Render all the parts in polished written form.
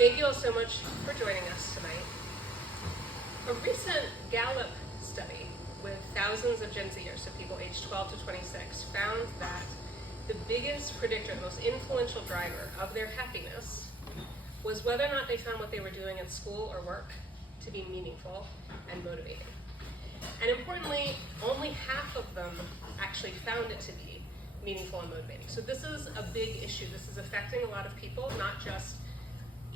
Thank you all so much for joining us tonight. A recent Gallup study with thousands of Gen Zers, so people aged 12 to 26, found that the biggest predictor, the most influential driver of their happiness was whether or not they found what they were doing at school or work to be meaningful and motivating. And importantly, only half of them actually found it to be meaningful and motivating. So this is a big issue. This is affecting a lot of people, not just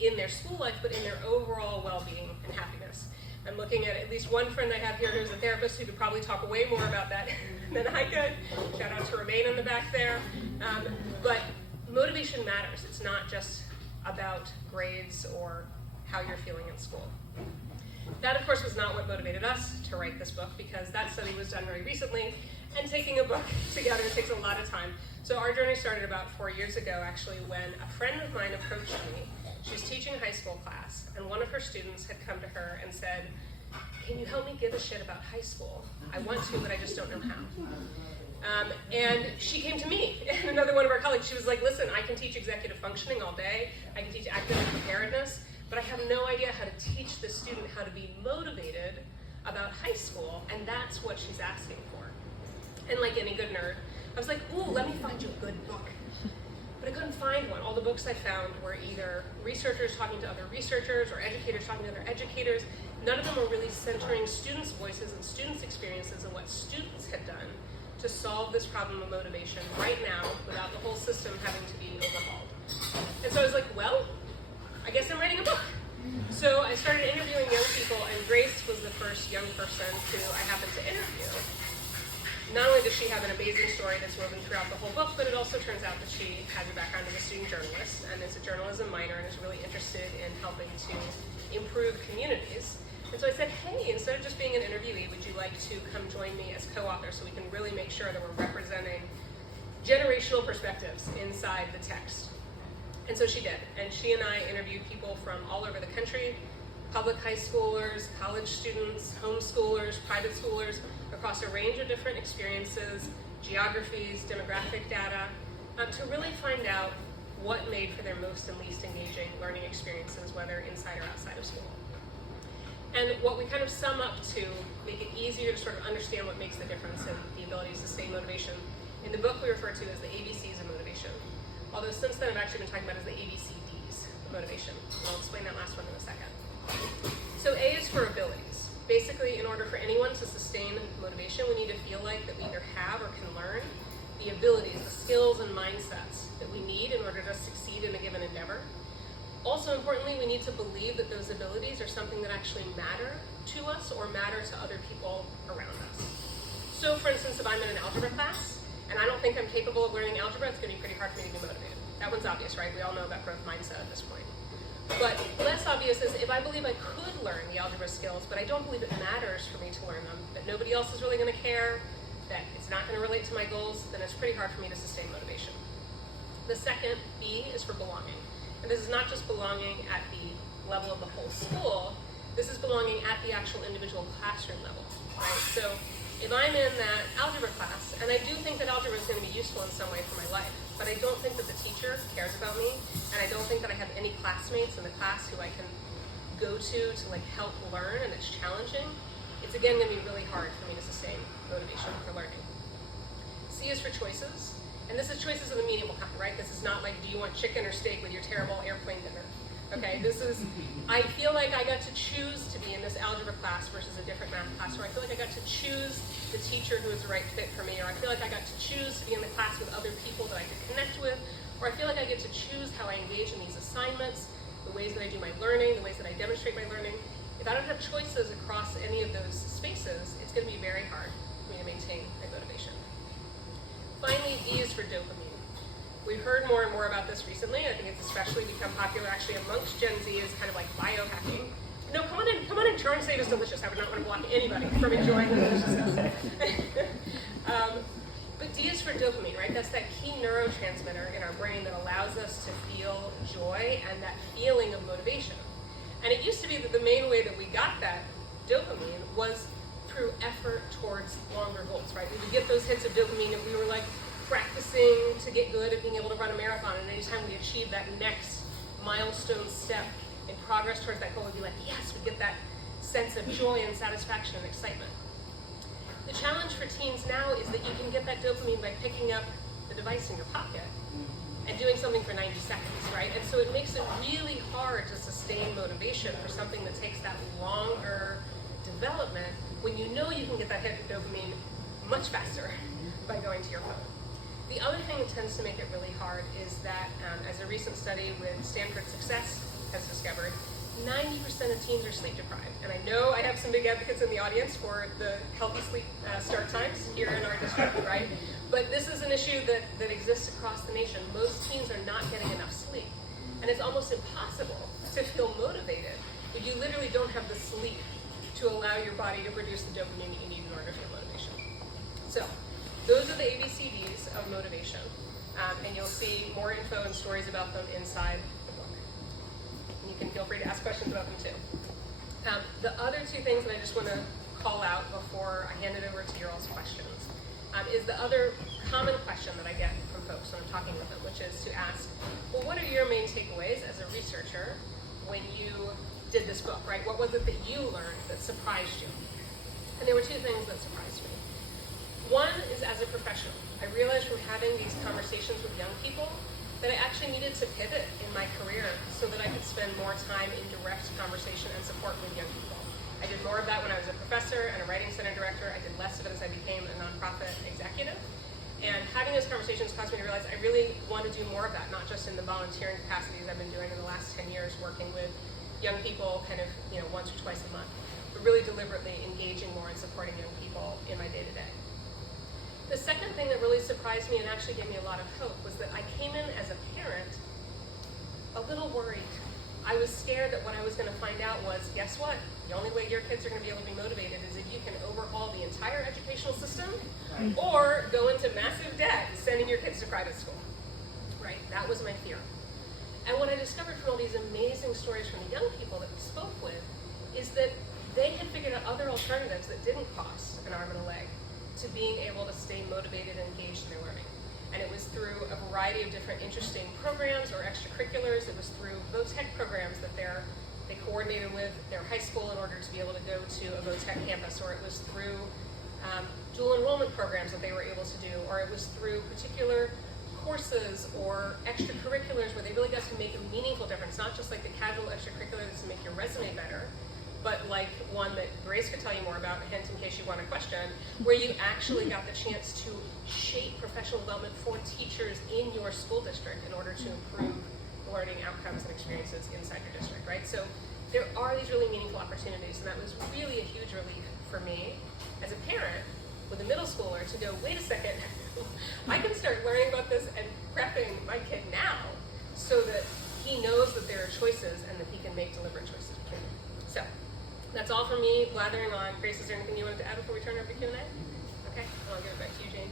in their school life, but in their overall well-being and happiness. I'm looking at least one friend I have here who's a therapist who could probably talk way more about that than I could. Shout out to Romaine in the back there. But motivation matters. It's not just about grades or how you're feeling in school. That, of course, was not what motivated us to write this book, because that study was done very recently, and taking a book together takes a lot of time. So our journey started about 4 years ago, actually, when a friend of mine approached me. She was teaching a high school class, and one of her students had come to her and said, "Can you help me give a shit about high school? I want to, but I just don't know how." And she came to me and another one of our colleagues. She was like, "Listen, I can teach executive functioning all day. I can teach academic preparedness, but I have no idea how to teach this student how to be motivated about high school, and that's what she's asking for." And like any good nerd, I was like, "Ooh, let me find you a good book." But I couldn't find one. All the books I found were either researchers talking to other researchers or educators talking to other educators. None of them were really centering students' voices and students' experiences and what students had done to solve this problem of motivation right now without the whole system having to be overhauled. And so I was like, well, I guess I'm writing a book. So I started interviewing young people, and Grace was the first young person who I happened to interview. Not only does she have an amazing story that's woven throughout the whole book, but it also turns out that she has a background as a student journalist and is a journalism minor and is really interested in helping to improve communities. And so I said, hey, instead of just being an interviewee, would you like to come join me as co-author so we can really make sure that we're representing generational perspectives inside the text? And so she did. And she and I interviewed people from all over the country, public high schoolers, college students, homeschoolers, private schoolers, across a range of different experiences, geographies, demographic data, to really find out what made for their most and least engaging learning experiences, whether inside or outside of school. And what we kind of sum up to make it easier to sort of understand what makes the difference in the ability to sustain motivation, in the book we refer to as the ABCs of Motivation. Although since then I've actually been talking about it as the ABCDs of Motivation. And I'll explain that last one in a second. So A is for abilities. Basically, in order for anyone to sustain motivation, we need to feel like that we either have or can learn the abilities, the skills and mindsets that we need in order to succeed in a given endeavor. Also importantly, we need to believe that those abilities are something that actually matter to us or matter to other people around us. So for instance, if I'm in an algebra class and I don't think I'm capable of learning algebra, it's going to be pretty hard for me to be motivated. That one's obvious, right? We all know about growth mindset at this point. But less obvious is if I believe I could learn the algebra skills, but I don't believe it matters for me to learn them, that nobody else is really going to care, that it's not going to relate to my goals, then it's pretty hard for me to sustain motivation. The second, B, is for belonging. And this is not just belonging at the level of the whole school, this is belonging at the actual individual classroom level, right? So if I'm in that algebra class, and I do think that algebra is going to be useful in some way for my life, but I don't think that the teacher cares about me, and I don't think that I have any classmates in the class who I can go to like help learn, and it's challenging, it's again going to be really hard for me to sustain motivation for learning. C is for choices, and this is choices of the meaningful kind, right? This is not like, do you want chicken or steak with your terrible airplane dinner? Okay, this is, I feel like I got to choose to be in this algebra class versus a different math class, or I feel like I got to choose the teacher who is the right fit for me, or I feel like I got to choose to be in the class with other people that I could connect with, or I feel like I get to choose how I engage in these assignments, the ways that I do my learning, the ways that I demonstrate my learning. If I don't have choices across any of those spaces, it's going to be very hard for me to maintain my motivation. Finally, D is for dopamine. We've heard more and more about this recently. I think it's especially become popular actually amongst Gen Z as kind of like biohacking. No, come on in, Charm Save is delicious. I would not want to block anybody from enjoying the deliciousness. But D is for dopamine, right? That's that key neurotransmitter in our brain that allows us to feel joy and that feeling of motivation. And it used to be that the main way that we got that dopamine was through effort towards longer goals, right? We would get those hits of dopamine if we were like practicing to get good at being able to run a marathon, and anytime we achieved that next milestone step in progress towards that goal would be like, yes, we get that sense of joy and satisfaction and excitement. The challenge for teens now is that you can get that dopamine by picking up the device in your pocket and doing something for 90 seconds, right? And so it makes it really hard to sustain motivation for something that takes that longer development when you know you can get that hit of dopamine much faster by going to your phone. The other thing that tends to make it really hard is that, as a recent study with Stanford Success has discovered, 90% of teens are sleep deprived. And I know I have some big advocates in the audience for the healthy sleep start times here in our district, right? But this is an issue that exists across the nation. Most teens are not getting enough sleep. And it's almost impossible to feel motivated if you literally don't have the sleep to allow your body to produce the dopamine that you need in order to feel motivation. So, those are the ABCDs of motivation. And you'll see more info and stories about them inside the book. And you can feel free to ask questions about them too. The other two things that I just want to call out before I hand it over to your all's questions is the other common question that I get from folks when I'm talking with them, which is to ask, well, what are your main takeaways as a researcher when you did this book, right? What was it that you learned that surprised you? And there were two things that surprised me. One is as a professional. I realized from having these conversations with young people that I actually needed to pivot in my career so that I could spend more time in direct conversation and support with young people. I did more of that when I was a professor and a writing center director. I did less of it as I became a nonprofit executive. And having those conversations caused me to realize I really want to do more of that, not just in the volunteering capacities I've been doing in the last 10 years, working with young people kind of, once or twice a month, but really deliberately engaging more and supporting young people in my day-to-day. The second thing that really surprised me and actually gave me a lot of hope was that I came in as a parent a little worried. I was scared that what I was going to find out was, guess what? The only way your kids are going to be able to be motivated is if you can overhaul the entire educational system or go into massive debt sending your kids to private school. Right? That was my fear. And what I discovered from all these amazing stories from the young people that we spoke with is that they had figured out other alternatives that didn't cost an arm and a leg to being able to stay motivated and engaged in their learning. And it was through a variety of different interesting programs or extracurriculars. It was through VOTEC programs that they coordinated with their high school in order to be able to go to a VOTEC campus, or it was through dual enrollment programs that they were able to do, or it was through particular courses or extracurriculars where they really got to make a meaningful difference, not just like the casual extracurriculars to make your resume better, but like one that Grace could tell you more about, hint in case you want a question, where you actually got the chance to shape professional development for teachers in your school district in order to improve learning outcomes and experiences inside your district, right? So there are these really meaningful opportunities, and that was really a huge relief for me as a parent with a middle schooler to go, wait a second, I can start learning about this and prepping my kid now so that he knows that there are choices and that he can make deliberate choices between them. So that's all from me blathering on. Grace, is there anything you wanted to add before we turn over to Q&A? Okay, I'll give it back to you, Jane.